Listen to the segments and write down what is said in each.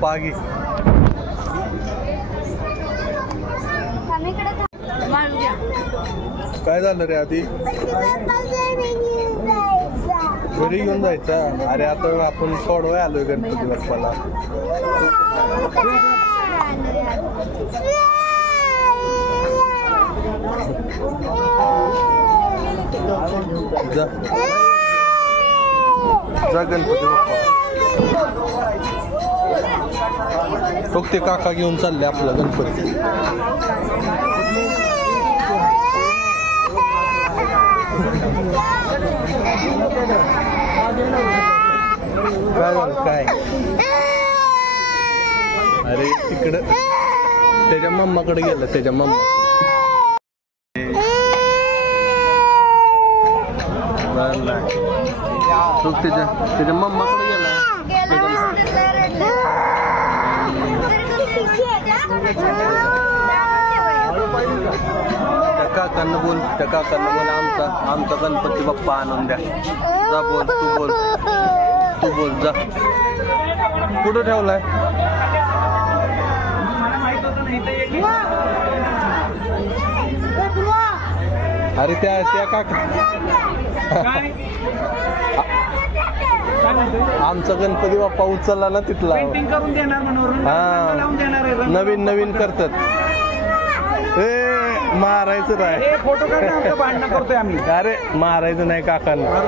पागे काय झालं रे आधी घरी घेऊन जायचा अरे आता आपण सोडवाय आलोय गणपती बाप्पाला जा गणपती बाप्पा तो ते काका घेऊन चालले आपला गणपती काय झालं काय अरे तिकडं त्याच्या मम्माकडे गेलं त्याच्या मम्मा तो त्याच्या मम्माकडे गेला त्या काकांना बोल आमचा गणपती बाप्पा आणून द्या जा बोल तू बोल जा कुठं ठेवलाय अरे त्या काका आमचा गणपती बाप्पा उचलला ना तिथला हा नवीन करतात मारायचं नाही फोटो काढण्याचं भांडण करतोय आम्ही अरे मारायचं नाही काकांना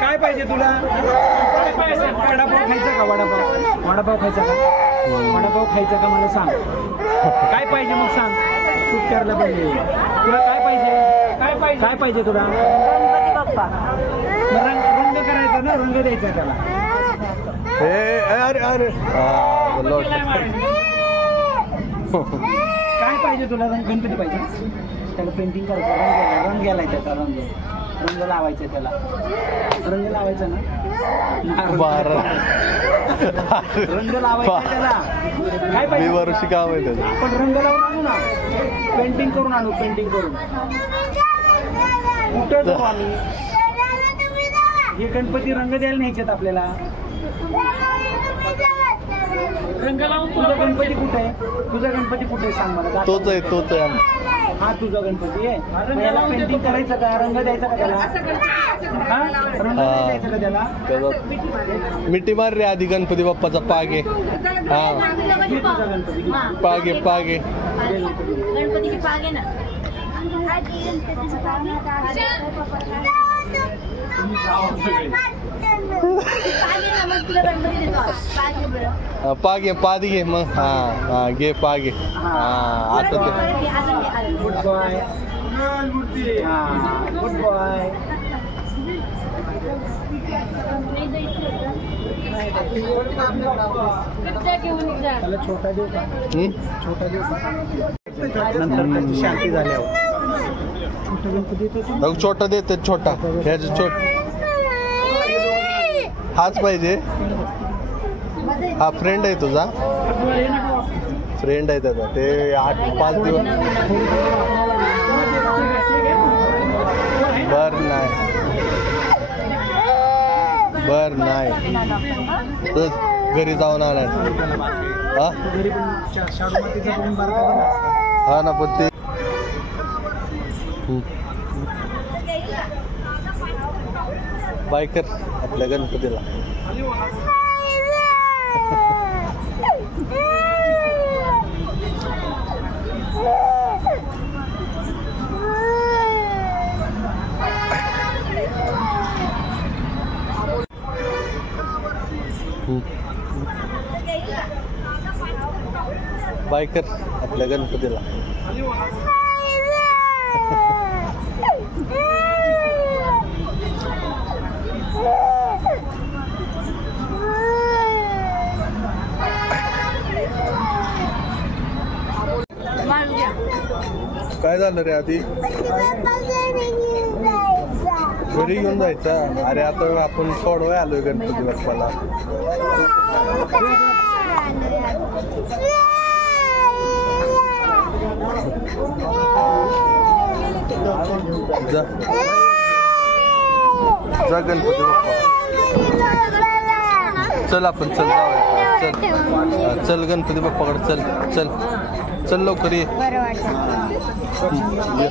काय पाहिजे तुला वडापाव खायचा का वडापाव खायचा का वडापाव खायचा का मला सांग काय पाहिजे मग सांग शूट करायला पाहिजे तुला काय पाहिजे तुला गणपती बाप्पा रंग करायचा ना रंग द्यायचा त्याला अरे काय पाहिजे तुला गणपती पाहिजे त्याला पेंटिंग करायचं रंग गेलाय त्याचा रंग लावायचा त्याला रंग लावायचा ना रंग लावायचा त्याला काय पाहिजे वर्षी काम आहे त्याचं आपण रंग लावून आणू ना पेंटिंग करून कुठं जाऊ आम्ही हे गणपती रंग द्यायला न्यायचेत आपल्याला रंग लावून तुझा गणपती कुठे आहे सांग मला तोच आहे हा तुझा गणपती आहे याला पेंटिंग करायचं का रंग द्यायचा का त्याला रंग द्यायचा का त्याला मिठी मार रे आधी गणपती बाप्पाचा पागे हा पागे गणपतीची पागे ना पागे पादी घे मग हा घे पागे आता गुड बॉय छोटा देऊ का नंतर शांती झाल्यावर छोटा देते छोटा हाच पाहिजे हा फ्रेंड आहे तुझा त्याचा ते 8-5 दिवस बर नाही घरी जाऊन आणा हा ना पण ते बायकर आपल्या गणपतीला बायकर आपल्या गणपतीला काय झालं रे आधी घरी घेऊन जायचा अरे आता आपण सोडवाय आलोय गणपती बाप्पाला जा गणपती बाप्पा चल आपण चल जाऊया चल चल गणपती बाप्पाकडे चल चल चल लवकर ये बरं वाटतं. ये.